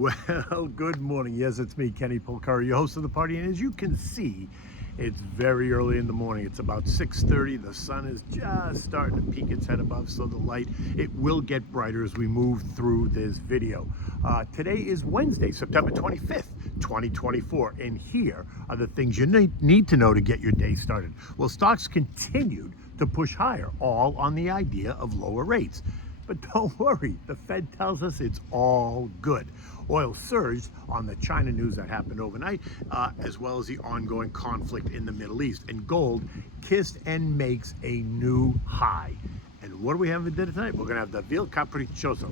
Well, good morning. Yes, it's me, Kenny Polcari, your host of the party. And as you can see, it's very early in the morning. It's about 6:30. The sun is just starting to peek its head above, so the light, it will get brighter as we move through this video. Today is Wednesday, September 25th, 2024. And here are the things you need to know to get your day started. Well, stocks continued to push higher, all on the idea of lower rates. But don't worry, the Fed tells us it's all good. Oil surged on the China news that happened overnight, as well as the ongoing conflict in the Middle East. And gold kissed and makes a new high. And what do we have for dinner tonight? We're going to have the Veal Capricciosa.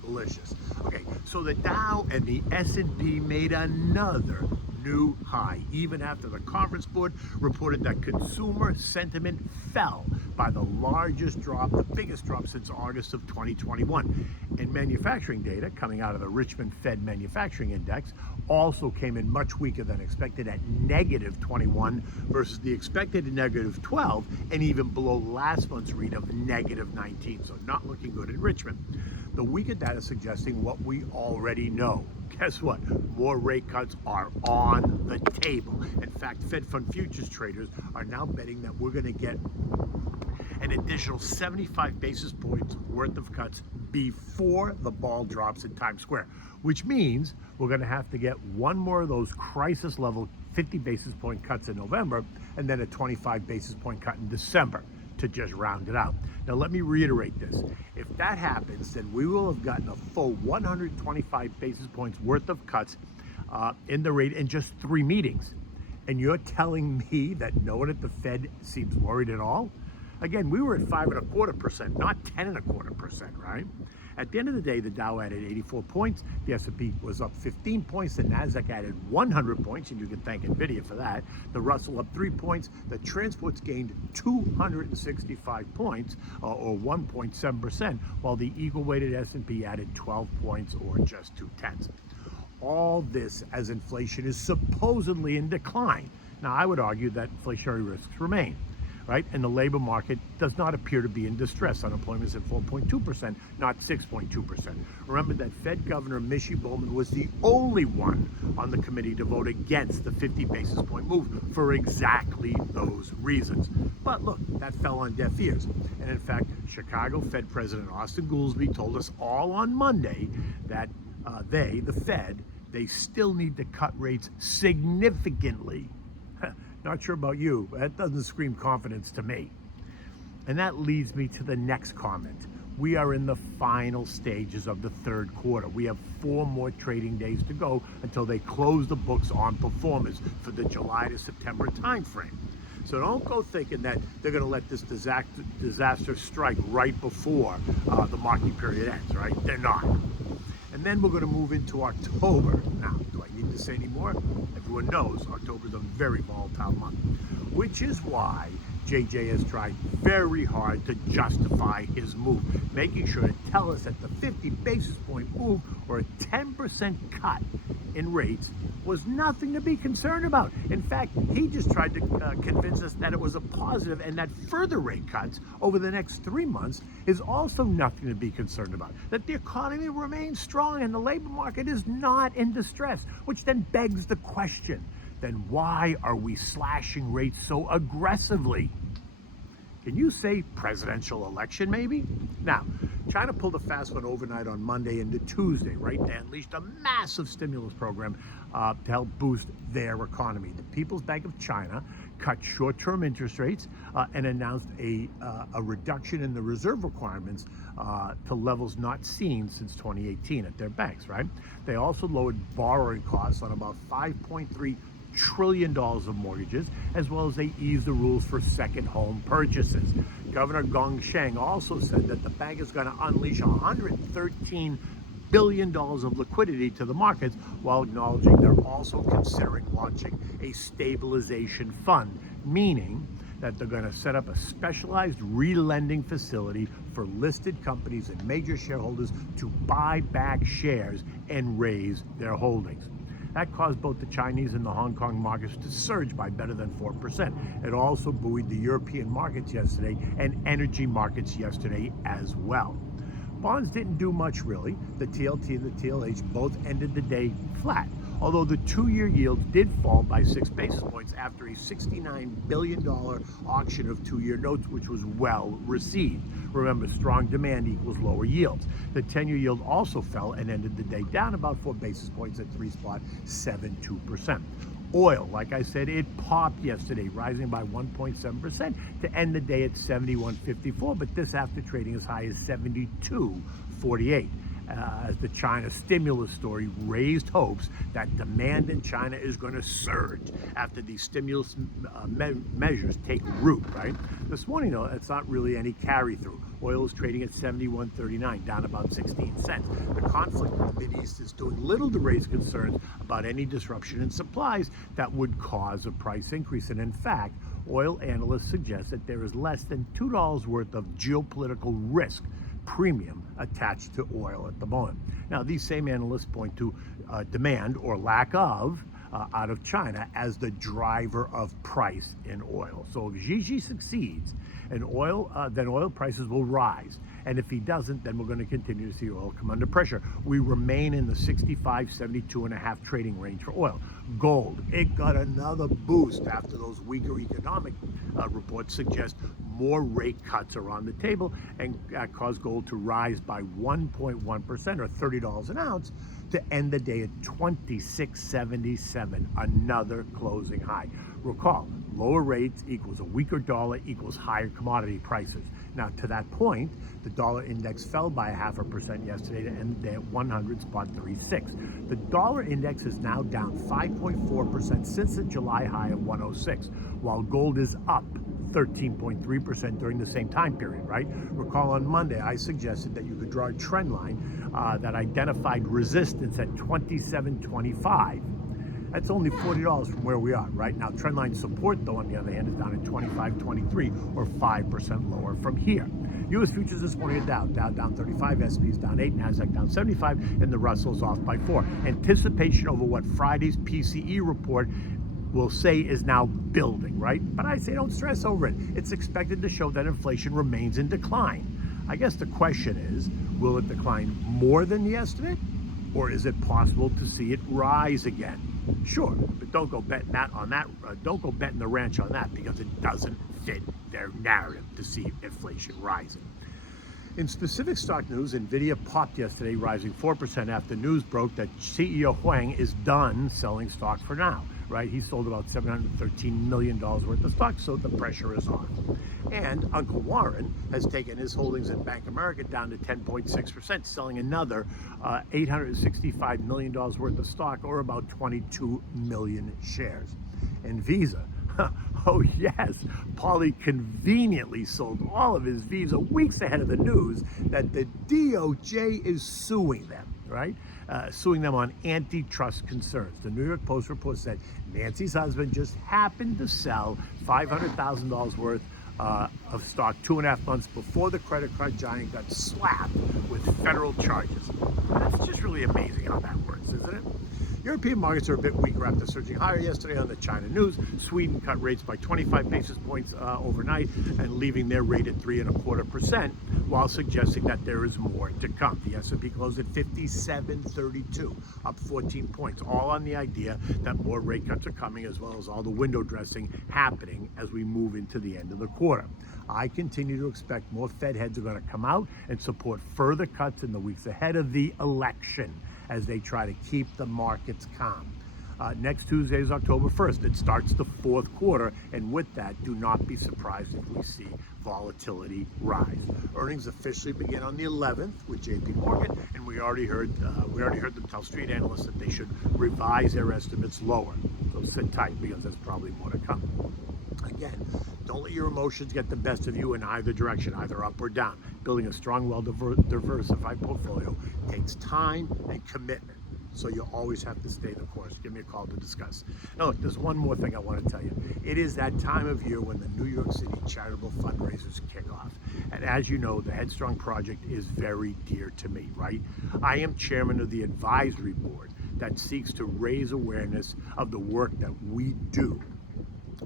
Delicious. Okay, so the Dow and the S&P made another new high, even after the Conference Board reported that consumer sentiment fell by the largest drop, the biggest drop since August of 2021. And manufacturing data coming out of the Richmond Fed Manufacturing Index also came in much weaker than expected at negative 21 versus the expected negative 12, and even below last month's read of negative 19. So not looking good in Richmond. The weaker data suggesting what we already know. Guess what? More rate cuts are on the table. In fact, Fed Fund futures traders are now betting that we're going to get an additional 75 basis points worth of cuts before the ball drops in Times Square, which means we're going to have to get one more of those crisis level 50 basis point cuts in November, and then a 25 basis point cut in December to just round it out. Now, let me reiterate this. If that happens, then we will have gotten a full 125 basis points worth of cuts in the rate in just 3 meetings. And you're telling me that no one at the Fed seems worried at all? Again, we were at 5.25%, not 10.25%, right? At the end of the day, the Dow added 84 points, the S&P was up 15 points, the Nasdaq added 100 points, and you can thank NVIDIA for that. The Russell up 3 points, the transports gained 265 points, or 1.7%, while the equal-weighted S&P added 12 points, or just 0.2. All this as inflation is supposedly in decline. Now, I would argue that inflationary risks remain. Right? And the labor market does not appear to be in distress. Unemployment is at 4.2%, not 6.2%. Remember that Fed Governor Michie Bowman was the only one on the committee to vote against the 50 basis point move for exactly those reasons. But look, that fell on deaf ears. And in fact, Chicago Fed President Austin Goolsbee told us all on Monday that the Fed, they still need to cut rates significantly. Not sure about you, but that doesn't scream confidence to me. And that leads me to the next comment. We are in the final stages of the third quarter. We have 4 more trading days to go until they close the books on performance for the July to September timeframe. So don't go thinking that they're going to let this disaster strike right before the market period ends, right? They're not. And then we're going to move into October. Now, do I need to say any more? Everyone knows October is a very volatile month, which is why JJ has tried very hard to justify his move, making sure to tell us that the 50 basis point move or a 10% cut in rates was nothing to be concerned about. In fact, he just tried to convince us that it was a positive and that further rate cuts over the next 3 months is also nothing to be concerned about. That the economy remains strong and the labor market is not in distress, which then begs the question, then why are we slashing rates so aggressively? Can you say presidential election maybe? Now, China pulled a fast one overnight on Monday into Tuesday, right? They unleashed a massive stimulus program to help boost their economy. The People's Bank of China cut short-term interest rates and announced a reduction in the reserve requirements to levels not seen since 2018 at their banks, right? They also lowered borrowing costs on about $5.3 trillion of mortgages, as well as they eased the rules for second home purchases. Governor Gong Sheng also said that the bank is going to unleash $113 billion of liquidity to the markets, while acknowledging they're also considering launching a stabilization fund, meaning that they're going to set up a specialized re-lending facility for listed companies and major shareholders to buy back shares and raise their holdings. That caused both the Chinese and the Hong Kong markets to surge by better than 4%. It also buoyed the European markets yesterday and energy markets yesterday as well. Bonds didn't do much really. The TLT and the TLH both ended the day flat, although the 2-year yields did fall by 6 basis points after a $69 billion auction of 2-year notes, which was well received. Remember, strong demand equals lower yields. The 10-year yield also fell and ended the day down about 4 basis points at 3.72%. Oil, like I said, it popped yesterday, rising by 1.7% to end the day at 71.54, but this after trading as high as 72.48. As the China stimulus story raised hopes that demand in China is going to surge after these stimulus measures take root, right? This morning, though, it's not really any carry-through. Oil is trading at 71.39, down about 16 cents. The conflict in the Mideast is doing little to raise concerns about any disruption in supplies that would cause a price increase. And in fact, oil analysts suggest that there is less than $2 worth of geopolitical risk premium attached to oil at the moment. Now, these same analysts point to demand or lack of out of China as the driver of price in oil. So if Xi succeeds and then oil prices will rise. And if he doesn't, then we're going to continue to see oil come under pressure. We remain in the 65, 72.5 trading range for oil. Gold, it got another boost after those weaker economic reports suggest more rate cuts are on the table and caused gold to rise by 1.1% or $30 an ounce to end the day at $26.77, another closing high. Recall, lower rates equals a weaker dollar equals higher commodity prices. Now, to that point, the dollar index fell by 0.5% yesterday to end the day at 100.36. The dollar index is now down 5.4% since the July high of 106, while gold is up 13.3% during the same time period, right? Recall on Monday, I suggested that you could draw a trend line that identified resistance at 27.25. That's only $40 from where we are, right? Now, trendline support, though, on the other hand, is down at 25.23 or 5% lower from here. U.S. futures this morning are down. Dow down 35, S&P's down 8, NASDAQ down 75, and the Russell's off by 4. Anticipation over what Friday's PCE report will say is now building, right? But I say don't stress over it. It's expected to show that inflation remains in decline. I guess the question is, will it decline more than the estimate? Or is it possible to see it rise again? Sure, but don't go betting don't go betting the ranch on that, because it doesn't fit their narrative to see inflation rising. In specific stock news, Nvidia popped yesterday, rising 4% after news broke that CEO Huang is done selling stock for now, right? He sold about $713 million worth of stock, so the pressure is off. And Uncle Warren has taken his holdings in Bank of America down to 10.6%, selling another $865 million worth of stock, or about 22 million shares. And Visa, oh yes, Paulie conveniently sold all of his Visa weeks ahead of the news that the DOJ is suing them, right? Suing them on antitrust concerns. The New York Post report said Nancy's husband just happened to sell $500,000 worth of stock 2.5 months before the credit card giant got slapped with federal charges. That's just really amazing how that works, isn't it? European markets are a bit weaker after surging higher yesterday on the China news. Sweden cut rates by 25 basis points overnight and leaving their rate at 3.25%, while suggesting that there is more to come. The S&P closed at 57.32, up 14 points, all on the idea that more rate cuts are coming, as well as all the window dressing happening as we move into the end of the quarter. I continue to expect more Fed heads are going to come out and support further cuts in the weeks ahead of the election, as they try to keep the markets calm. Next Tuesday is October 1st. It starts the fourth quarter, and with that, do not be surprised if we see volatility rise. Earnings officially begin on the 11th with JP Morgan, and we already heard them tell street analysts that they should revise their estimates lower. So sit tight, because there's probably more to come. Again, don't let your emotions get the best of you in either direction, either up or down. Building a strong, well-diversified portfolio takes time and commitment, so you always have to stay the course. Give me a call to discuss. Now, look, there's one more thing I want to tell you. It is that time of year when the New York City charitable fundraisers kick off. And as you know, the Headstrong Project is very dear to me, right? I am chairman of the advisory board that seeks to raise awareness of the work that we do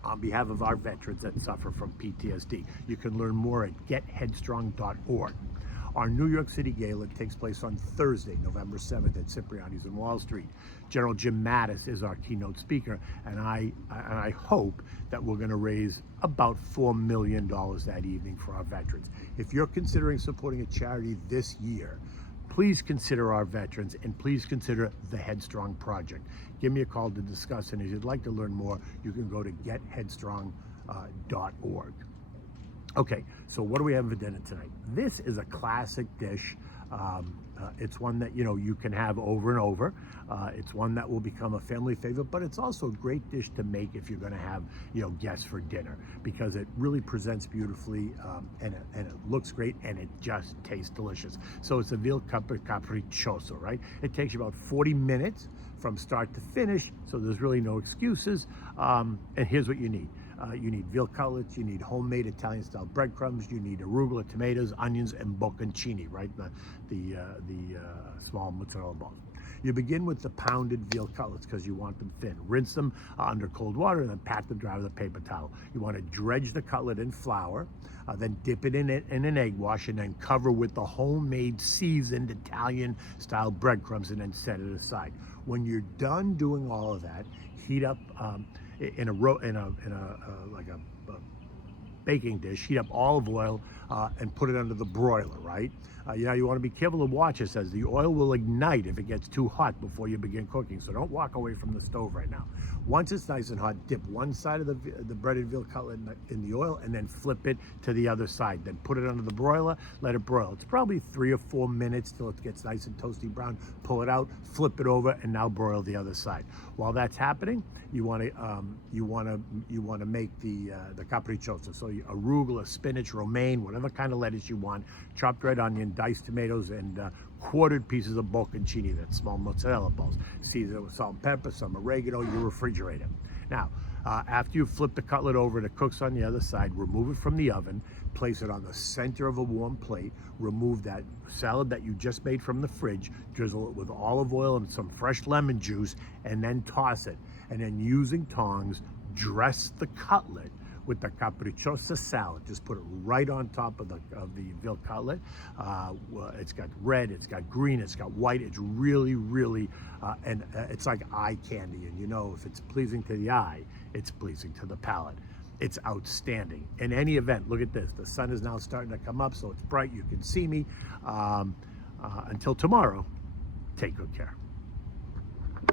on behalf of our veterans that suffer from PTSD. You can learn more at getheadstrong.org. Our New York City gala takes place on Thursday, November 7th at Cipriani's in Wall Street. General Jim Mattis is our keynote speaker, and I hope that we're going to raise about $4 million that evening for our veterans. If you're considering supporting a charity this year, please consider our veterans, and please consider the Headstrong Project. Give me a call to discuss, and if you'd like to learn more, you can go to getheadstrong.org. Okay, so what do we have for dinner tonight? This is a classic dish. It's one that you can have over and over. It's one that will become a family favorite, but it's also a great dish to make if you're going to have guests for dinner, because it really presents beautifully, and it looks great, and it just tastes delicious. So it's a veal Capricciosa, right? It takes you about 40 minutes from start to finish, so there's really no excuses. And here's what you need. You need veal cutlets, you need homemade Italian-style breadcrumbs, you need arugula, tomatoes, onions, and bocconcini, right? The small mozzarella balls. You begin with the pounded veal cutlets because you want them thin. Rinse them under cold water and then pat them dry with a paper towel. You want to dredge the cutlet in flour, then dip it in an egg wash, and then cover with the homemade seasoned Italian-style breadcrumbs, and then set it aside. When you're done doing all of that, heat up in a baking dish, heat up olive oil and put it under the broiler, right? You want to be careful to watch. It says the oil will ignite if it gets too hot before you begin cooking, so don't walk away from the stove right now. Once it's nice and hot, dip one side of the breaded veal cutlet in the oil, and then flip it to the other side. Then put it under the broiler, let it broil. It's probably 3 or 4 minutes till it gets nice and toasty brown. Pull it out, flip it over, and now broil the other side. While that's happening, you want to make the Capricciosa. So arugula, spinach, romaine, whatever kind of lettuce you want, chopped red onion, diced tomatoes, and quartered pieces of bocconcini, that's small mozzarella balls. Season it with salt and pepper, some oregano. You refrigerate it. Now, after you flip the cutlet over and it cooks on the other side, remove it from the oven, place it on the center of a warm plate, remove that salad that you just made from the fridge, drizzle it with olive oil and some fresh lemon juice, and then toss it. And then using tongs, dress the cutlet with the Capricciosa salad. Just put it right on top of the veal cutlet. It's got red, it's got green, it's got white. It's really, really, and it's like eye candy. And if it's pleasing to the eye, it's pleasing to the palate. It's outstanding. In any event, look at this. The sun is now starting to come up, so it's bright. You can see me. Until tomorrow, take good care.